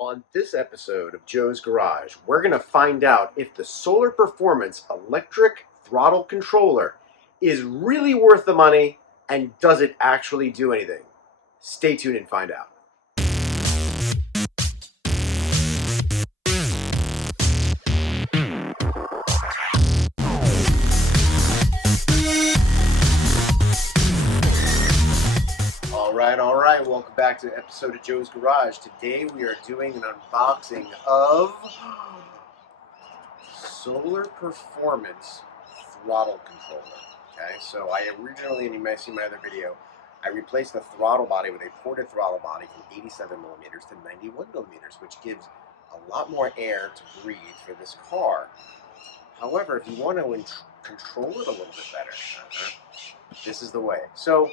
On this episode of Joe's Garage, we're going to find out if the Solar Performance electric throttle controller is really worth the money and does it actually do anything. Stay tuned and find out. All right, welcome back to the episode of Joe's Garage. Today we are doing an unboxing of Solar Performance throttle controller. Okay, so I originally, and you might see my other video, I replaced the throttle body with a ported throttle body from 87 millimeters to 91 millimeters, which gives a lot more air to breathe for this car. However, if you want to control it a little bit better, this is the way. So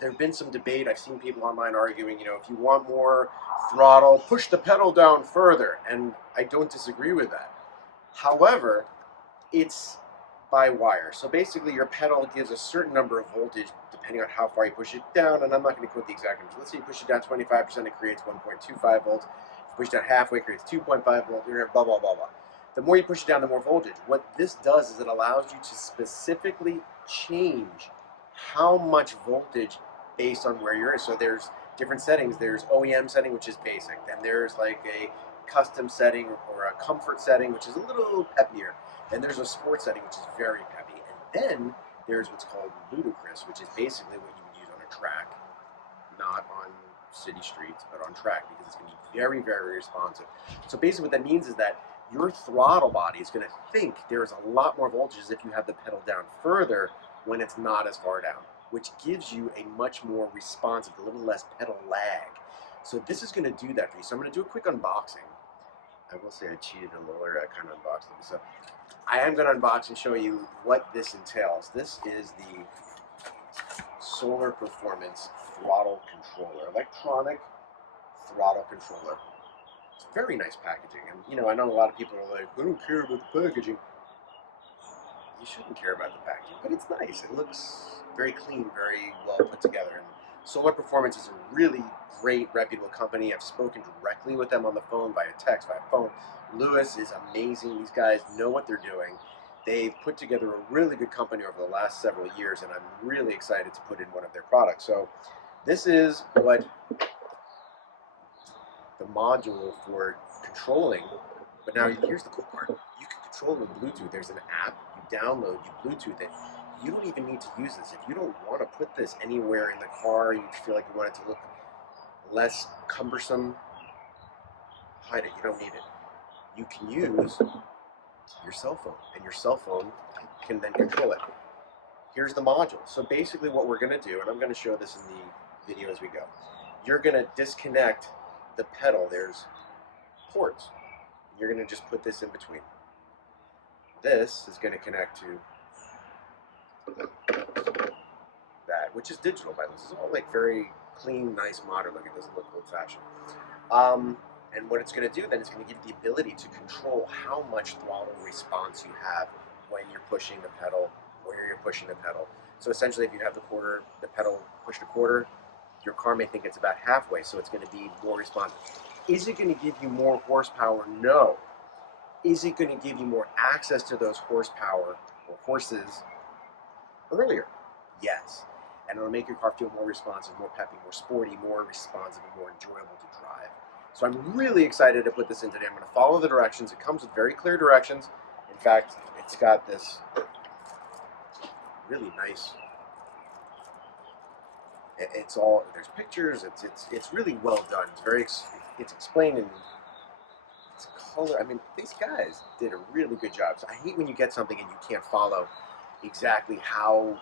there have been some debate. I've seen people online arguing, if you want more throttle, push the pedal down further. And I don't disagree with that. However, it's by wire. So basically your pedal gives a certain number of voltage depending on how far you push it down. And I'm not going to quote the exact numbers. Let's say you push it down 25%, it creates 1.25 volts. If you push it down halfway, it creates 2.5 volts, blah, blah, blah, blah. The more you push it down, the more voltage. What this does is it allows you to specifically change how much voltage based on where you're at. So there's different settings. There's OEM setting, which is basic. Then there's like a custom setting or a comfort setting, which is a little peppier. Then there's a sports setting, which is very peppy. And then there's what's called ludicrous, which is basically what you would use on a track, not on city streets, but on track, because it's going to be very, very responsive. So basically what that means is that your throttle body is going to think there's a lot more voltage if you have the pedal down further when it's not as far down, which gives you a much more responsive, a little less pedal lag. So this is going to do that for you. So I'm going to do a quick unboxing. I will say I cheated a little earlier. I kind of unboxed it. So I am going to unbox and show you what this entails. This is the Solar Performance throttle controller, electronic throttle controller. It's very nice packaging. And I know a lot of people are like, I don't care about the packaging. You shouldn't care about the packaging, but it's nice. It looks very clean, very well put together. And Solar Performance is a really great, reputable company. I've spoken directly with them on the phone, via text, via phone. Lewis is amazing. These guys know what they're doing. They've put together a really good company over the last several years, and I'm really excited to put in one of their products. So this is what the module for controlling, but now here's the cool part. You can control it with Bluetooth. There's an app, you download, you Bluetooth it. You don't even need to use this. If you don't want to put this anywhere in the car, you feel like you want it to look less cumbersome, hide it. You don't need it. You can use your cell phone, and your cell phone can then control it. Here's the module. So basically what we're going to do, and I'm going to show this in the video as we go, you're going to disconnect the pedal. There's ports. You're going to just put this in between. This is going to connect to that, which is digital, by the way. This is all like very clean, nice, modern looking. It doesn't look old-fashioned. And what it's going to do then is going to give you the ability to control how much throttle response you have when you're pushing the pedal, where you're pushing the pedal. So essentially, if you have the pedal pushed a quarter, your car may think it's about halfway, so it's going to be more responsive. Is it going to give you more horsepower? No. Is it going to give you more access to those horsepower or horses earlier? Yes. And it'll make your car feel more responsive, more peppy, more sporty, more responsive, and more enjoyable to drive. So I'm really excited to put this in today. I'm going to follow the directions. It comes with very clear directions. In fact, it's got this really nice, it's all, there's pictures, it's really well done. It's explained in its color. I mean, these guys did a really good job. So I hate when you get something and you can't follow exactly how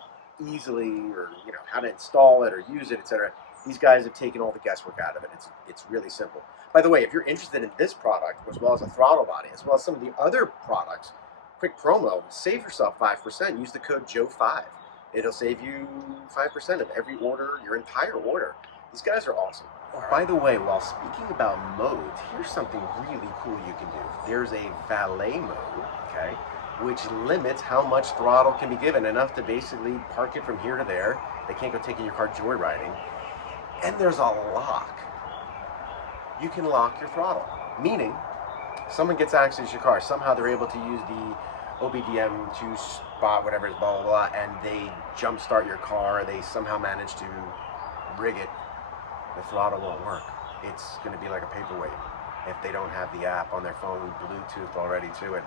easily, or how to install it or use it, etc. These guys have taken all the guesswork out of it. It's really simple. By the way, if you're interested in this product, as well as a throttle body, as well as some of the other products, quick promo, save yourself 5%. Use the code JOE5. It'll save you 5% of every order, your entire order. These guys are awesome. By the way, while speaking about modes, here's something really cool you can do. There's a valet mode, okay, which limits how much throttle can be given, enough to basically park it from here to there. They can't go taking your car joyriding. And there's a lock. you can lock your throttle. Meaning, someone gets access to your car, somehow they're able to use the OBDM to spot whatever is blah, blah, blah, and they jump start your car, they somehow manage to rig it, the throttle won't work. It's going to be like a paperweight if they don't have the app on their phone, Bluetooth already to it,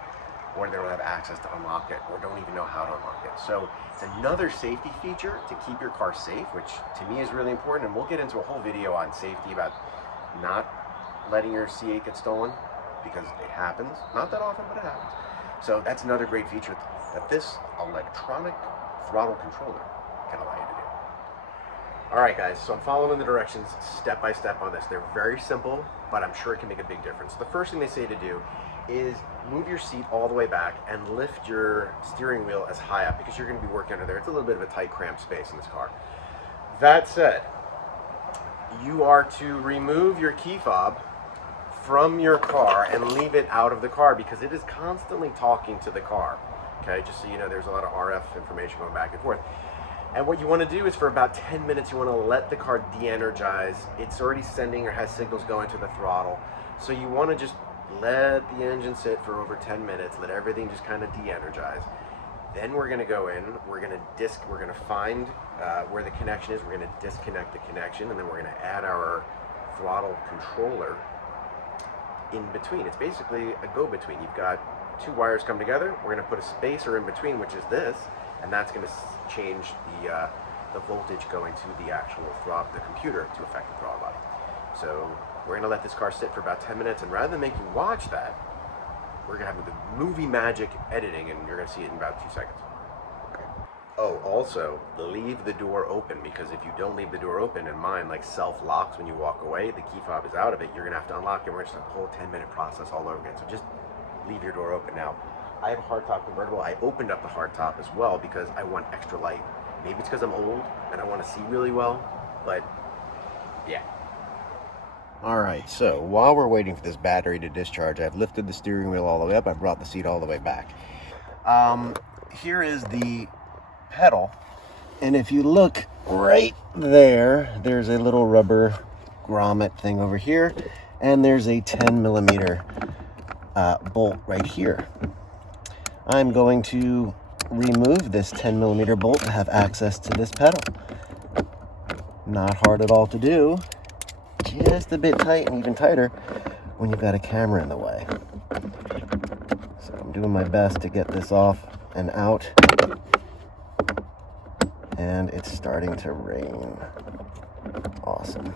or they don't have access to unlock it, or don't even know how to unlock it. So it's another safety feature to keep your car safe, which to me is really important, and we'll get into a whole video on safety about not letting your C8 get stolen, because it happens. Not that often, but it happens. So that's another great feature that this electronic throttle controller can allow you to do. All right, guys, so I'm following the directions step by step on this. They're very simple, but I'm sure it can make a big difference. The first thing they say to do is move your seat all the way back and lift your steering wheel as high up, because you're going to be working under there. It's a little bit of a tight, cramped space in this car. That said, you are to remove your key fob from your car and leave it out of the car, because it is constantly talking to the car. Okay, just so you know, there's a lot of RF information going back and forth. And what you want to do is for about 10 minutes, you want to let the car de-energize. It's already sending or has signals going to the throttle. So you want to just let the engine sit for over 10 minutes, let everything just kind of de-energize. Then we're going to go in, we're going to find where the connection is, we're going to disconnect the connection, and then we're going to add our throttle controller in between. It's basically a go-between. You've got two wires come together, we're going to put a spacer in between, which is this, and that's going to change the voltage going to the actual throttle, the computer, to affect the throttle body. So we're going to let this car sit for about 10 minutes, and rather than make you watch that, we're going to have the movie magic editing, and you're going to see it in about 2 seconds. Okay. Oh, also, leave the door open, because if you don't leave the door open, and mine like self-locks when you walk away, the key fob is out of it, you're going to have to unlock it. We're just a whole 10-minute process all over again. So just leave your door open. Now, I have a hardtop convertible. I opened up the hardtop as well because I want extra light. Maybe it's because I'm old and I want to see really well, but yeah. All right, so while we're waiting for this battery to discharge, I've lifted the steering wheel all the way up. I brought the seat all the way back. Here is the pedal, and if you look right there, there's a little rubber grommet thing over here, and there's a 10mm bolt right here. I'm going to remove this 10mm bolt to have access to this pedal. Not hard at all to do. Just a bit tight, and even tighter when you've got a camera in the way. So I'm doing my best to get this off and out. And it's starting to rain. Awesome.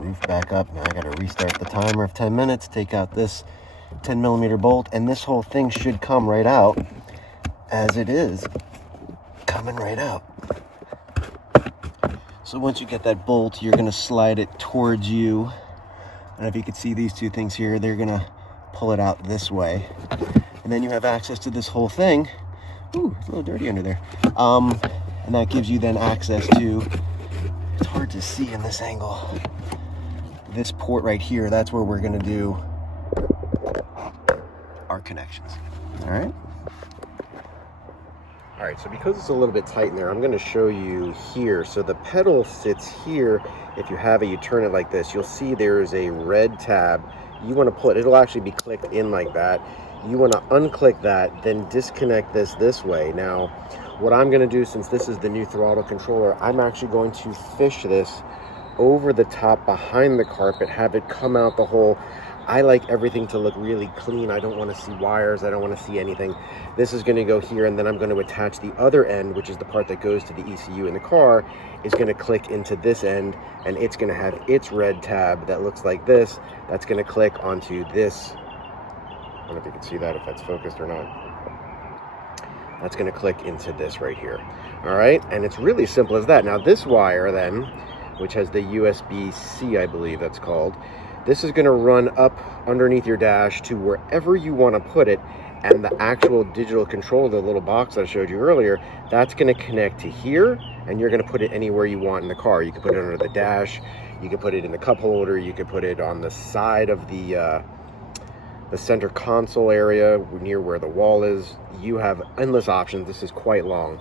Roof back up. Now I got to restart the timer of 10 minutes, take out this 10mm bolt, and this whole thing should come right out, as it is coming right out. So once you get that bolt, you're going to slide it towards you. And if you can see these two things here, they're going to pull it out this way. And then you have access to this whole thing. Ooh, it's a little dirty under there. And that gives you then access to, it's hard to see in this angle, this port right here. That's where we're going to do our connections. All right, so because it's a little bit tight in there, I'm going to show you here. So the pedal sits here. If you have it, you turn it like this, you'll see there is a red tab. You want to pull it, it'll actually be clicked in like that. You want to unclick that, then disconnect this way. Now what I'm going to do, since this is the new throttle controller, I'm actually going to fish this over the top behind the carpet, have it come out the hole. I like everything to look really clean. I don't want to see wires, I don't want to see anything. This is going to go here, and then I'm going to attach the other end, which is the part that goes to the ECU in the car, is going to click into this end, and it's going to have its red tab that looks like this. That's going to click onto this. I don't know if you can see that, if that's focused or not. That's going to click into this right here. All right, and it's really simple as that. Now this wire then, which has the USB-C, I believe that's called, this is going to run up underneath your dash to wherever you want to put it, And the actual digital control, the little box that I showed you earlier, that's going to connect to here, and you're going to put it anywhere you want in the car. You can put it under the dash, you can put it in the cup holder, you can put it on the side of the center console area near where the wall is. You have endless options. This is quite long,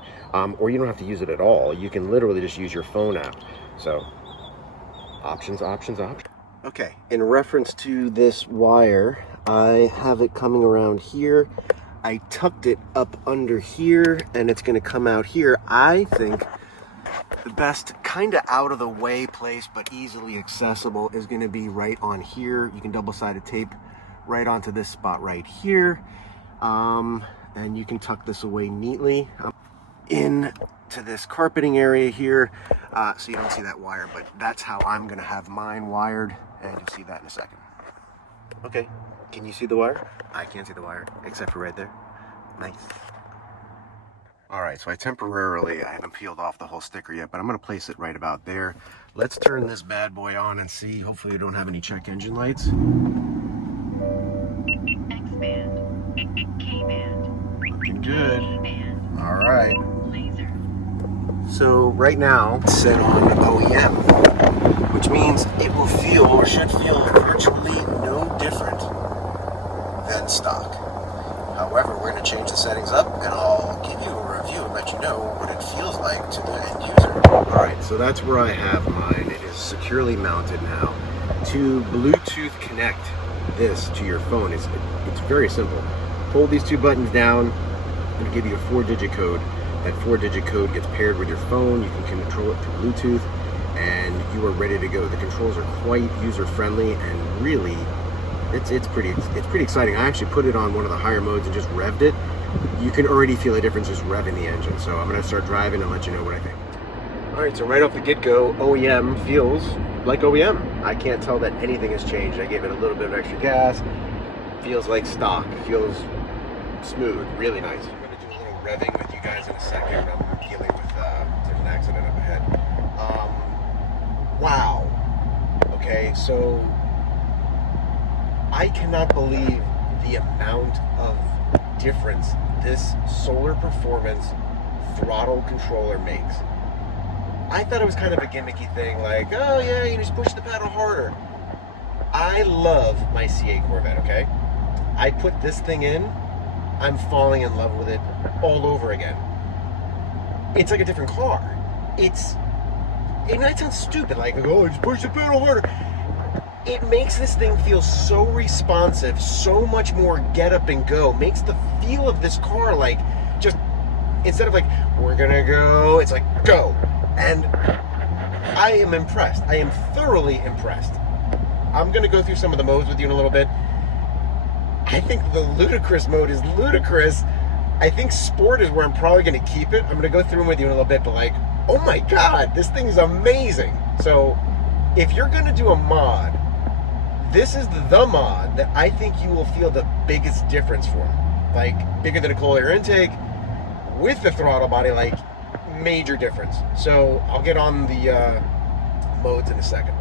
or you don't have to use it at all. You can literally just use your phone app. So options, options, options. Okay, in reference to this wire, I have it coming around here. I tucked it up under here, and it's going to come out here. I think the best kind of out of the way place, but easily accessible, is going to be right on here. You can double-sided tape right onto this spot right here, and you can tuck this away neatly in to this carpeting area here, so you don't see that wire, but that's how I'm going to have mine wired, and you'll see that in a second. Okay, can you see the wire? I can't see the wire, except for right there. Nice. Alright, so I haven't peeled off the whole sticker yet, but I'm going to place it right about there. Let's turn this bad boy on and see. Hopefully we don't have any check engine lights. X-band, K-band, looking good. E-band, Alright. laser. So right now it's set on OEM, which means it will feel, or should feel, virtually no different than stock. However, we're going to change the settings up, and I'll give you a review and let you know what it feels like to the end user. Alright, so that's where I have mine. It is securely mounted now. To Bluetooth connect this to your phone, it's very simple. Hold these two buttons down, it'll give you a 4-digit code. That 4-digit code gets paired with your phone. You can control it through Bluetooth, and you are ready to go. The controls are quite user-friendly, and really, it's pretty exciting. I actually put it on one of the higher modes and just revved it. You can already feel a difference just revving the engine. So I'm going to start driving and let you know what I think. Alright, so right off the get-go, OEM feels like OEM. I can't tell that anything has changed. I gave it a little bit of extra gas. Feels like stock. Feels smooth. Really nice. I'm going to do a little revving with you guys in a second. I'm dealing with there's an accident up ahead. Wow. Okay, so I cannot believe the amount of difference this solar performance throttle controller makes. I thought it was kind of a gimmicky thing, like, oh yeah, you just push the pedal harder. I love my C8 Corvette, okay? I put this thing in, I'm falling in love with it all over again. It's like a different car. It might sound stupid, like, oh, just push the pedal harder. It makes this thing feel so responsive, so much more get up and go. Makes the feel of this car like, just, instead of like, we're gonna go, it's like, go. And I am impressed. I am thoroughly impressed. I'm gonna go through some of the modes with you in a little bit. I think the ludicrous mode is ludicrous. I think sport is where I'm probably gonna keep it. I'm gonna go through them with you in a little bit, but like, oh my God, this thing is amazing. So if you're gonna do a mod, this is the mod that I think you will feel the biggest difference for. Like, bigger than a cold air intake, with the throttle body, like, major difference. So I'll get on the modes in a second.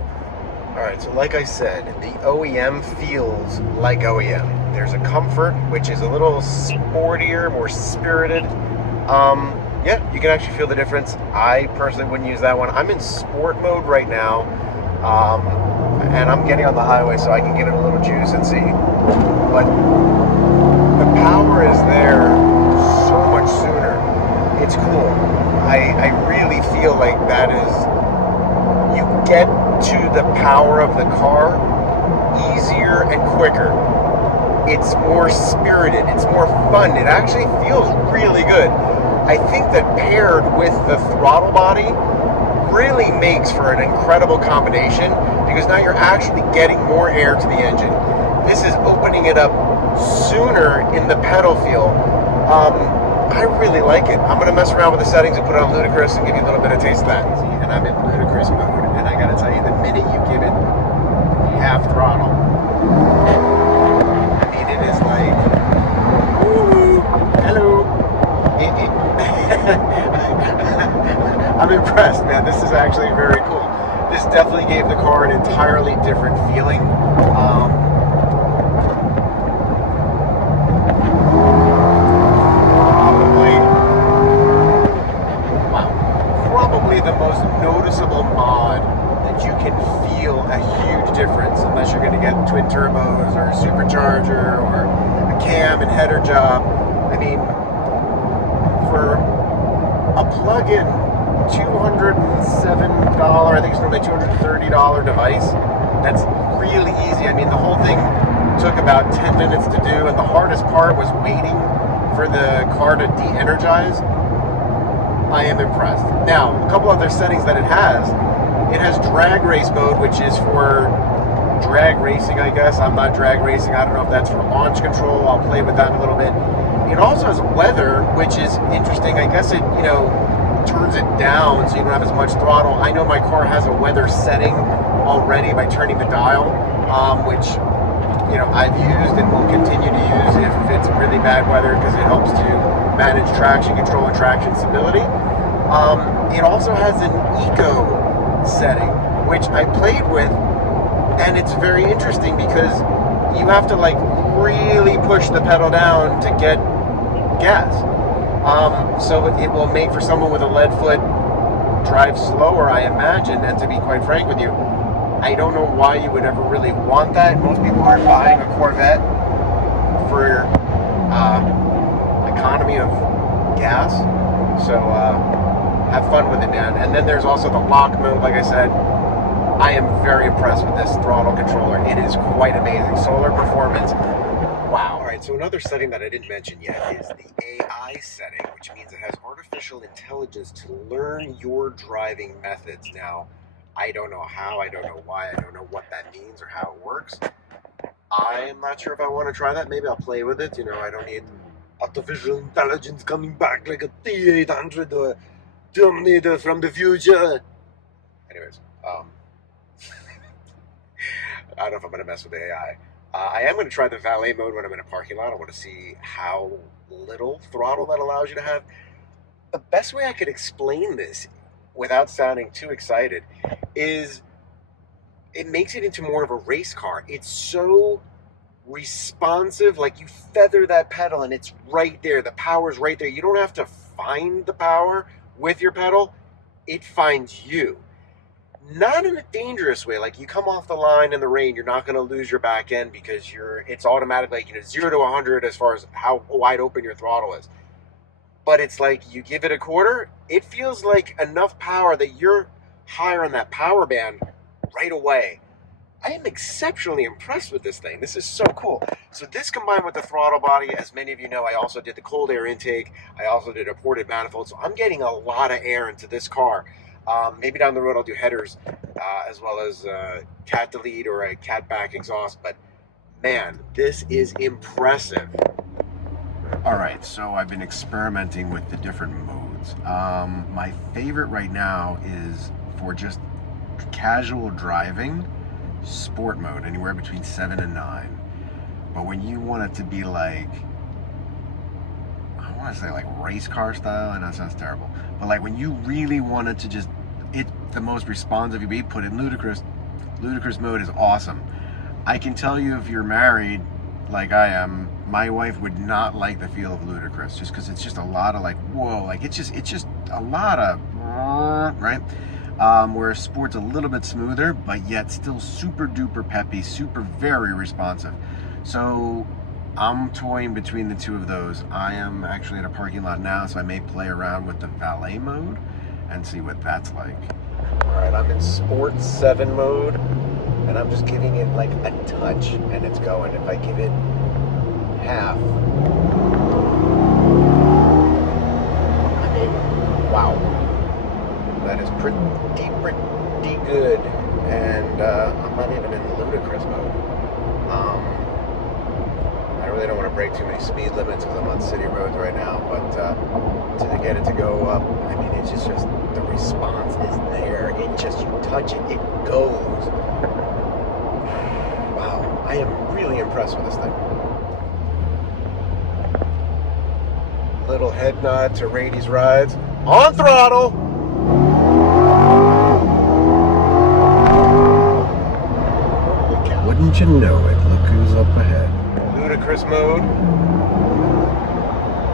Alright, so like I said, the OEM feels like OEM. There's a comfort, which is a little sportier, more spirited. Yeah, you can actually feel the difference. I personally wouldn't use that one. I'm in sport mode right now. And I'm getting on the highway so I can give it a little juice and see. But the power is there so much sooner. It's cool. I really feel like that is, you get to the power of the car easier and quicker. It's more spirited. It's more fun. It actually feels really good. I think that paired with the throttle body really makes for an incredible combination, because now you're actually getting more air to the engine. This is opening it up sooner in the pedal feel. I really like it. I'm going to mess around with the settings and put it on ludicrous and give you a little bit of taste of that. And I'm in ludicrous mode, and I got to tell you, the minute you give it half throttle, I mean, it is like, woo, hello. I'm impressed, man. This is actually very cool. This definitely gave the car an entirely different feeling. probably the most noticeable mod that you can feel a huge difference, unless you're going to get twin turbos or a supercharger or a cam and header job. I mean, for a plug-in $207, I think it's normally $230 device, that's really easy. I mean, the whole thing took about 10 minutes to do, and the hardest part was waiting for the car to de-energize. I am impressed. Now, a couple other settings that it has drag race mode, which is for drag racing, I guess. I'm not drag racing. I don't know if that's for launch control. I'll play with that in a little bit. It also has weather, which is interesting. I guess it, turns it down so you don't have as much throttle. I know my car has a weather setting already by turning the dial, which I've used and will continue to use if it's really bad weather, because it helps to manage traction control and traction stability. It also has an eco setting, which I played with, and it's very interesting because you have to really push the pedal down to get gas. So it will make, for someone with a lead foot, drive slower, I imagine. And to be quite frank with you, I don't know why you would ever really want that. Most people aren't buying a Corvette for economy of gas. So have fun with it, man. And then there's also the lock mode. Like I said, I am very impressed with this throttle controller. It is quite amazing. Solar performance. Wow. All right, so another setting that I didn't mention yet is the AI setting, which means it has artificial intelligence to learn your driving methods. Now, I don't know how, I don't know why, I don't know what that means or how it works. I am not sure if I want to try that. Maybe I'll play with it. I don't need artificial intelligence coming back like a C800 or Terminator from the future. Anyways, I don't know if I'm going to mess with the AI. I am going to try the valet mode when I'm in a parking lot. I want to see how little throttle that allows you to have. The best way I could explain this without sounding too excited is it makes it into more of a race car. It's so responsive, like you feather that pedal and it's right there. The power's right there. You don't have to find the power with your pedal. It finds you. Not in a dangerous way, like you come off the line in the rain, you're not going to lose your back end because it's automatically 0 to 100 as far as how wide open your throttle is. But it's like you give it a quarter, it feels like enough power that you're higher on that power band right away. I am exceptionally impressed with this thing. This is so cool. So this combined with the throttle body, as many of you know, I also did the cold air intake. I also did a ported manifold. So I'm getting a lot of air into this car. Maybe down the road I'll do headers as well as cat delete or a cat back exhaust. But man, this is impressive. All right, so I've been experimenting with the different modes. My favorite right now is for just casual driving, sport mode, anywhere between 7 and 9. But when you want it to be like, I want to say like race car style, I know it sounds terrible, but like when you really want it to just, the most responsive you be, put in ludicrous. Ludicrous mode is awesome. I can tell you if you're married, like I am, my wife would not like the feel of ludicrous, just because it's just a lot of like, whoa, like it's just a lot of, right? Where sport's a little bit smoother, but yet still super duper peppy, super very responsive. So I'm toying between the two of those. I am actually in a parking lot now, so I may play around with the valet mode and see what that's like. All right, I'm in Sport 7 mode, and I'm just giving it like a touch, and it's going. If I give it half, I mean, wow, that is pretty good. And I'm not even in the ludicrous mode. I really don't want to break too many speed limits because I'm on city roads right now, but to get it to go up, I mean, it's just the response is there. It just, you touch it, it goes. Wow, I am really impressed with this thing. Little head nod to Rady's rides. On throttle! Wouldn't you know it, look who's up ahead. Ludicrous mode.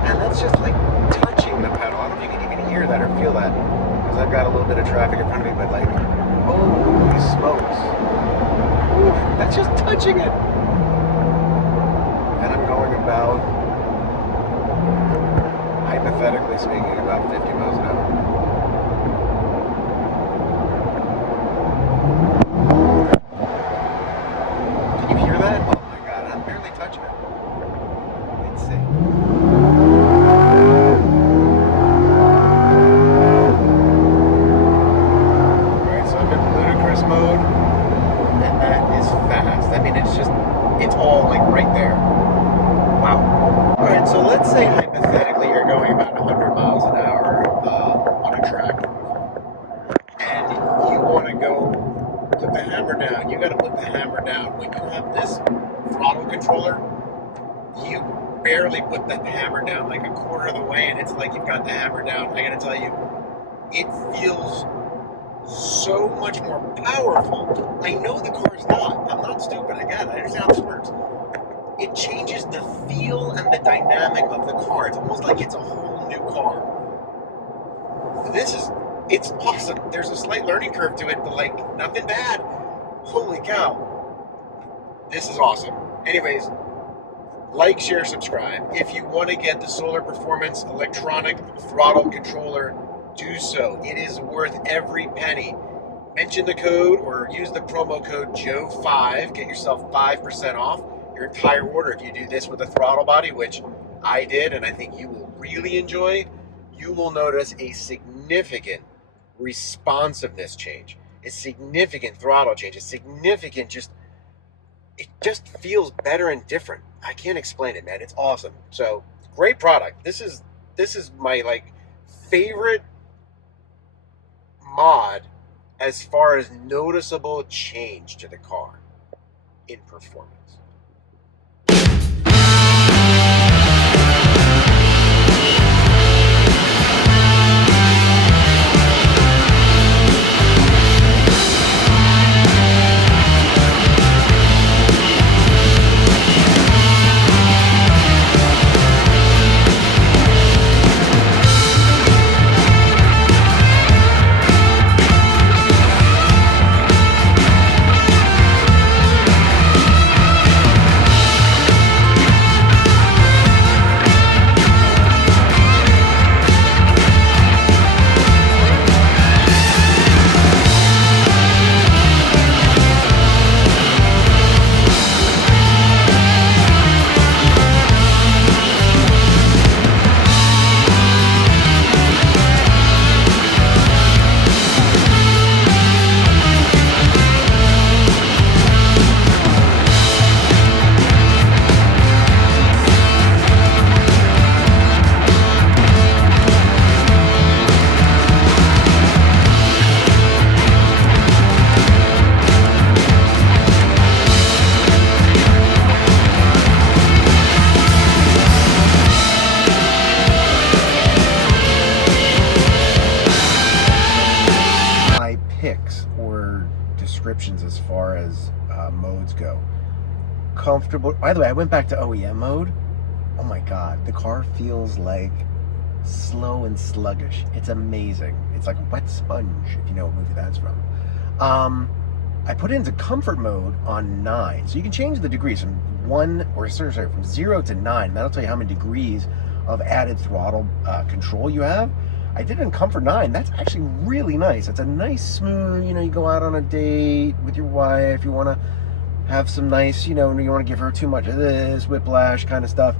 And that's just like touching the pedal. I don't know if you can even hear that or feel that, because I've got a little bit of traffic in front of me, but like, holy smokes. Ooh, that's just touching it. And I'm going about, hypothetically speaking, about 50 miles an hour. Can you hear that? Oh my god, I'm barely touching it. Let's see. Alright, so I'm in ludicrous mode, and that is fast. I mean, it's all like right there. Wow. Alright, so let's say hypothetically you're going about 100 miles an hour on a track, and you want to go put the hammer down. You got to put the hammer down. When you have this throttle controller, you barely put the hammer down like a quarter of the way, and it's like you've got the hammer down. I got to tell you, it feels so much more powerful. I know the car's not. I'm not stupid. I understand how this works. It changes the feel and the dynamic of the car. It's almost like it's a whole new car. It's awesome. There's a slight learning curve to it, but like nothing bad. Holy cow. This is awesome. Anyways, like, share, subscribe. If you want to get the Solar Performance electronic throttle controller, do so. It is worth every penny. Mention the code or use the promo code Joe5. Get yourself 5% off your entire order. If you do this with a throttle body, which I did, and I think you will really enjoy, you will notice a significant responsiveness change, a significant throttle change, a significant it just feels better and different. I can't explain it, man. It's awesome. So great product. This is my like favorite mod as far as noticeable change to the car in performance. Picks or descriptions as far as modes go. Comfortable. By the way, I went back to OEM mode. Oh my god, the car feels like slow and sluggish. It's amazing. It's like a wet sponge, if you know what movie that's from. I put it into comfort mode on 9, so you can change the degrees from from 0 to 9. That'll tell you how many degrees of added throttle control you have. I did it in comfort 9. That's actually really nice. It's a nice smooth, you go out on a date with your wife, you want to have some nice, you don't want to give her too much of this whiplash kind of stuff.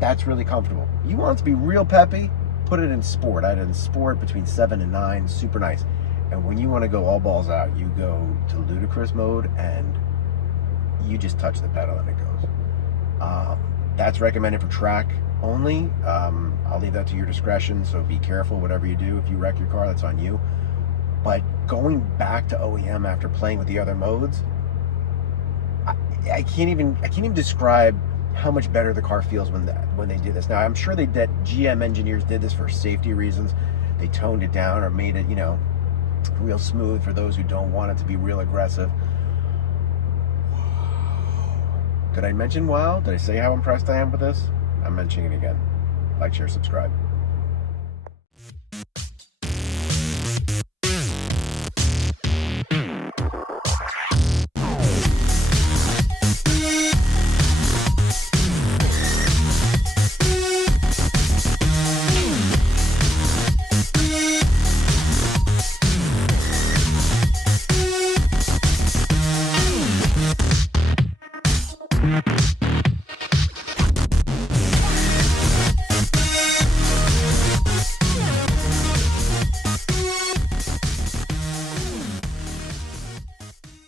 That's really comfortable. You want it to be real peppy, put it in sport. I had it in sport between 7 and 9, super nice. And when you want to go all balls out, you go to ludicrous mode and you just touch the pedal and it goes. That's recommended for track only. I'll leave that to your discretion, so be careful whatever you do. If you wreck your car, that's on you. But going back to OEM after playing with the other modes, I can't even describe how much better the car feels when they did this. Now, I'm sure that GM engineers did this for safety reasons. They toned it down or made it, real smooth for those who don't want it to be real aggressive. Did I mention wow? Did I say how impressed I am with this? I'm mentioning it again. Like, share, subscribe.